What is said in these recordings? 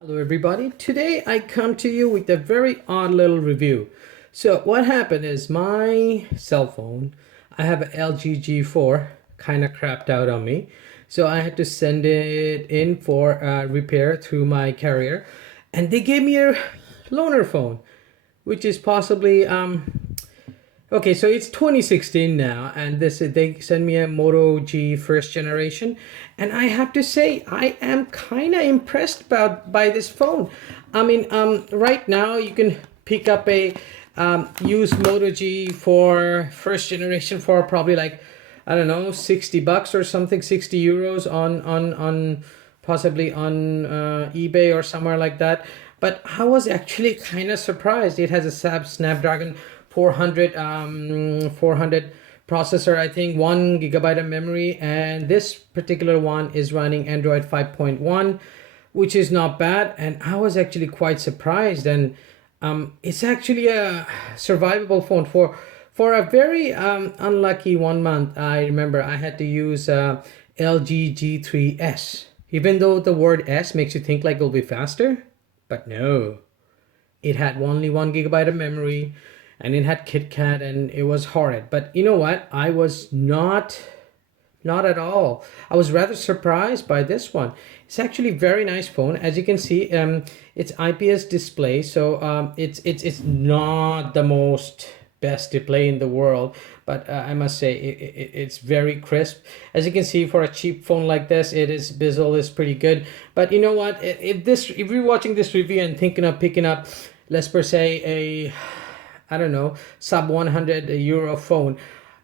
Hello everybody. Today I come to you with a very odd little review. So what happened is my cell phone, I have an LG G4, kind of crapped out on me. So I had to send it in for repair through my carrier, and they gave me a loaner phone, which is possibly okay, so it's 2016 now, and this they send me a Moto G first generation, and I have to say I am kind of impressed by this phone. Right now you can pick up a used Moto G for first generation for probably like, I don't know, 60 bucks or something, 60 euros on possibly on eBay or somewhere like that. But I was actually kind of surprised. It has a Snapdragon 400 processor, I think, 1 GB of memory, and this particular one is running Android 5.1, which is not bad. And I was actually quite surprised. And it's actually a survivable phone for a very unlucky 1 month. I remember I had to use LG G3S, even though the word S makes you think like it'll be faster, but no, it had only 1 GB of memory, and it had KitKat, and it was horrid. But you know what? I was not at all. I was rather surprised by this one. It's actually a very nice phone. As you can see, it's IPS display, so it's not the most best display in the world, but I must say it's very crisp. As you can see, for a cheap phone like this, it is bezel is pretty good. But you know what? If you're watching this review and thinking of picking up, let's per se a, I don't know, sub 100 euro phone,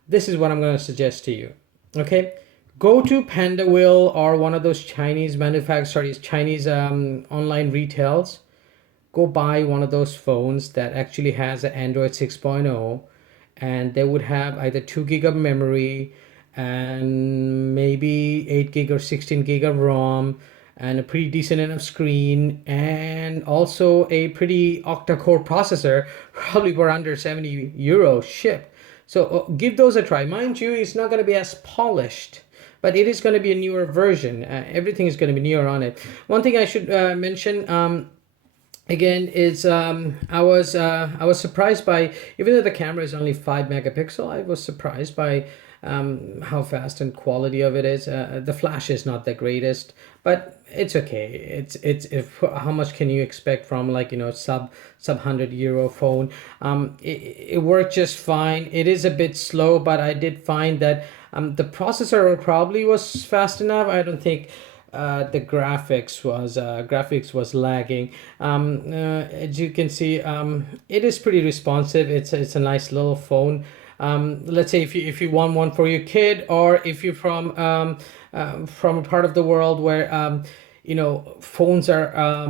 this is what I'm going to suggest to you. Okay, go to Panda Wheel or one of those Chinese manufacturers, Chinese online retails. Go buy one of those phones that actually has an Android 6.0, and they would have either 2 gig of memory and maybe 8 gig or 16 gig of ROM, and a pretty decent enough screen, and also a pretty octa-core processor, probably for under 70 euro ship. So give those a try. Mind you, it's not going to be as polished, but it is going to be a newer version. Everything is going to be newer on it. One thing I should mention, again, is I was surprised by, even though the camera is only 5 megapixel, I was surprised by how fast and quality of it is. The flash is not the greatest, but it's okay. It's if how much can you expect from, like, sub 100 euro phone? It worked just fine. It is a bit slow, but I did find that the processor probably was fast enough. I don't think the graphics was lagging. As you can see, it is pretty responsive. It's a nice little phone. Let's say if you want one for your kid, or if you're from a part of the world where phones are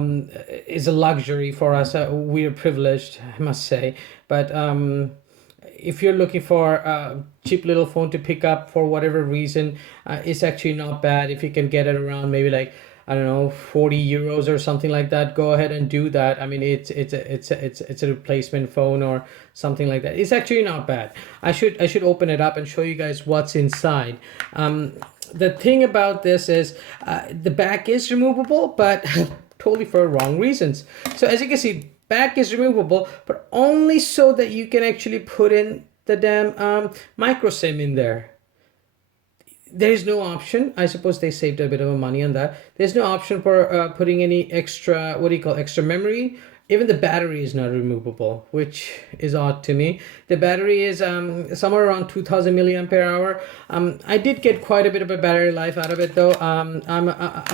is a luxury for us. We're privileged, I must say. But if you're looking for a cheap little phone to pick up for whatever reason, it's actually not bad. If you can get it around maybe like, I don't know, 40 euros or something like that, go ahead and do that. I mean, it's a replacement phone or something like that. It's actually not bad. I should open it up and show you guys what's inside. The thing about this is the back is removable, but totally for wrong reasons. So as you can see, back is removable, but only so that you can actually put in the damn micro SIM in there. There's no option. I suppose they saved a bit of money on that. There's no option for putting any extra, what do you call, extra memory. Even the battery is not removable, which is odd to me. The battery is somewhere around 2000 milliampere hour. I did get quite a bit of a battery life out of it, though. I'm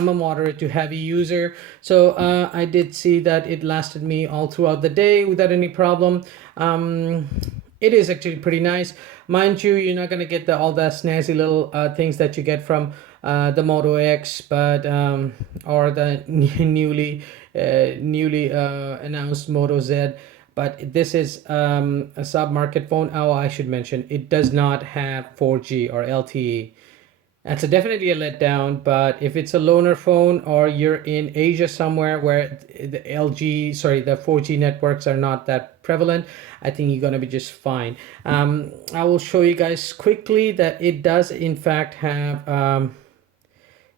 a moderate to heavy user, so I did see that it lasted me all throughout the day without any problem. It is actually pretty nice. Mind you, you're not going to get all the snazzy little things that you get from the Moto X, but or the newly announced Moto Z. But this is a sub-market phone. Oh, I should mention, it does not have 4G or LTE. That's definitely a letdown. But if it's a loaner phone, or you're in Asia somewhere where the 4G networks are not that prevalent, I think you're gonna be just fine. I will show you guys quickly that it does in fact have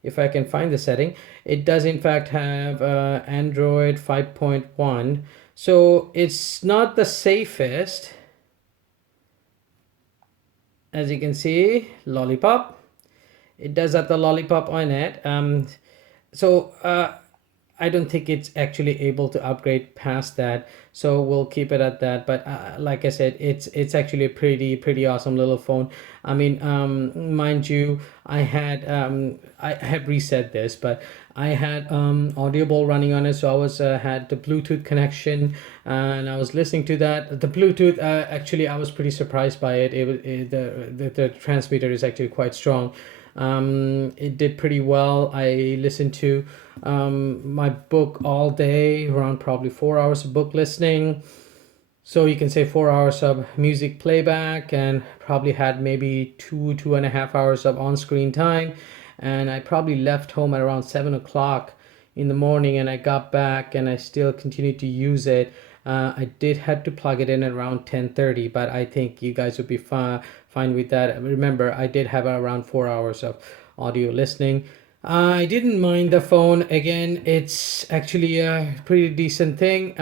if I can find the setting. It does in fact have Android 5.1, so it's not the safest. As you can see, lollipop, it does have the lollipop on it. So I don't think it's actually able to upgrade past that, so we'll keep it at that. But like I said, it's actually a pretty awesome little phone. I mean, mind you, I have reset this, but I had Audible running on it, so I was had the Bluetooth connection, and I was listening to that. The Bluetooth, actually, I was pretty surprised by it. The transmitter is actually quite strong. It did pretty well. I listened to my book all day, around probably 4 hours of book listening. So you can say 4 hours of music playback, and probably had maybe 2.5 hours of on-screen time. And I probably left home at around 7 o'clock in the morning, and I got back and I still continued to use it. I did had to plug it in at around 10:30, but I think you guys would be fine with that. Remember, I did have around 4 hours of audio listening. I didn't mind the phone. Again, it's actually a pretty decent thing.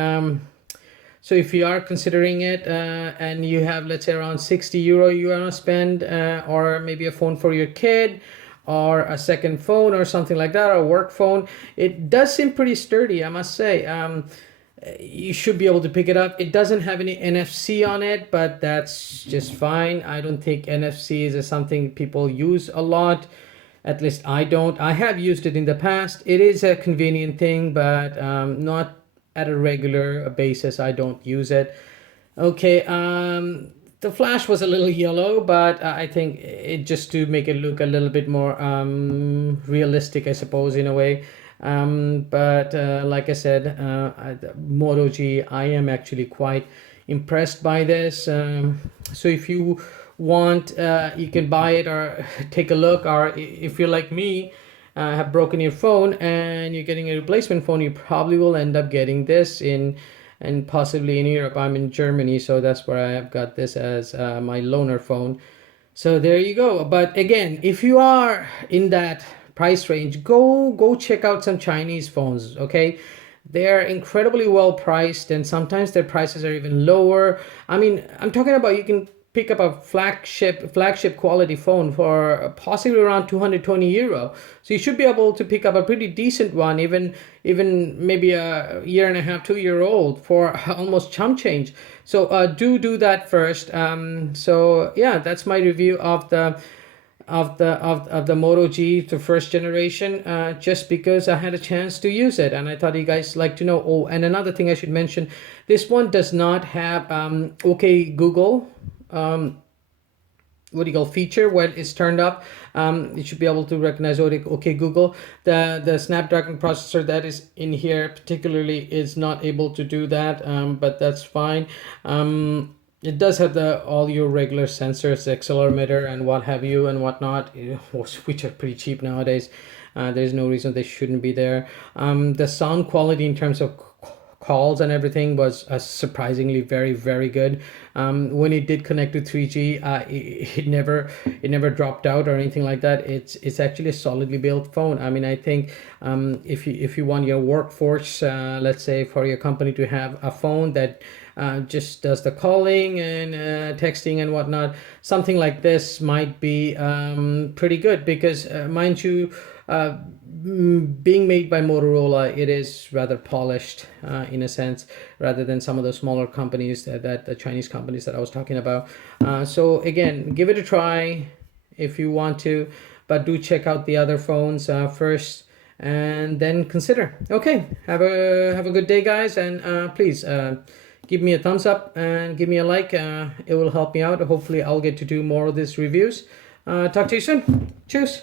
So if you are considering it, and you have, let's say, around 60 euro you want to spend, or maybe a phone for your kid, or a second phone or something like that, or a work phone, it does seem pretty sturdy, I must say. You should be able to pick it up. It doesn't have any NFC on it, but that's just fine. I don't think NFC is something people use a lot. At least I don't. I have used it in the past. It is a convenient thing, but not at a regular basis. I don't use it. Okay, the flash was a little yellow, but I think it just to make it look a little bit more realistic, I suppose, in a way. But like I said, Moto G, I am actually quite impressed by this. So if you want, you can buy it or take a look. Or if you're like me, have broken your phone and you're getting a replacement phone, you probably will end up getting this in, and possibly in Europe. I'm in Germany, so that's where I have got this as my loaner phone. So there you go. But again, if you are in that price range, go check out some Chinese phones. Okay, they're incredibly well priced, and sometimes their prices are even lower. I mean, I'm talking about, you can pick up a flagship quality phone for possibly around 220 euro. So you should be able to pick up a pretty decent one, even maybe a year and a half, 2 year old, for almost chump change. So do that first. So yeah, that's my review of the Moto G, the first generation, just because I had a chance to use it and I thought you guys like to know. Oh, and another thing I should mention, this one does not have OK Google, what do you call, feature when it's turned up. It should be able to recognize OK Google. The Snapdragon processor that is in here particularly is not able to do that, but that's fine. It does have all your regular sensors, accelerometer and what have you and whatnot, which are pretty cheap nowadays. There's no reason they shouldn't be there. The sound quality in terms of calls and everything was surprisingly very good. When it did connect to 3G, it never dropped out or anything like that. It's actually a solidly built phone. I mean, I think if you want your workforce, let's say for your company to have a phone that just does the calling and texting and whatnot, something like this might be pretty good, because mind you, being made by Motorola, it is rather polished in a sense, rather than some of the smaller companies that the Chinese companies that I was talking about. So again, give it a try if you want to, but do check out the other phones first and then consider. Okay, have a good day, guys, and please give me a thumbs up and give me a like. It will help me out. Hopefully I'll get to do more of these reviews. Talk to you soon. Cheers.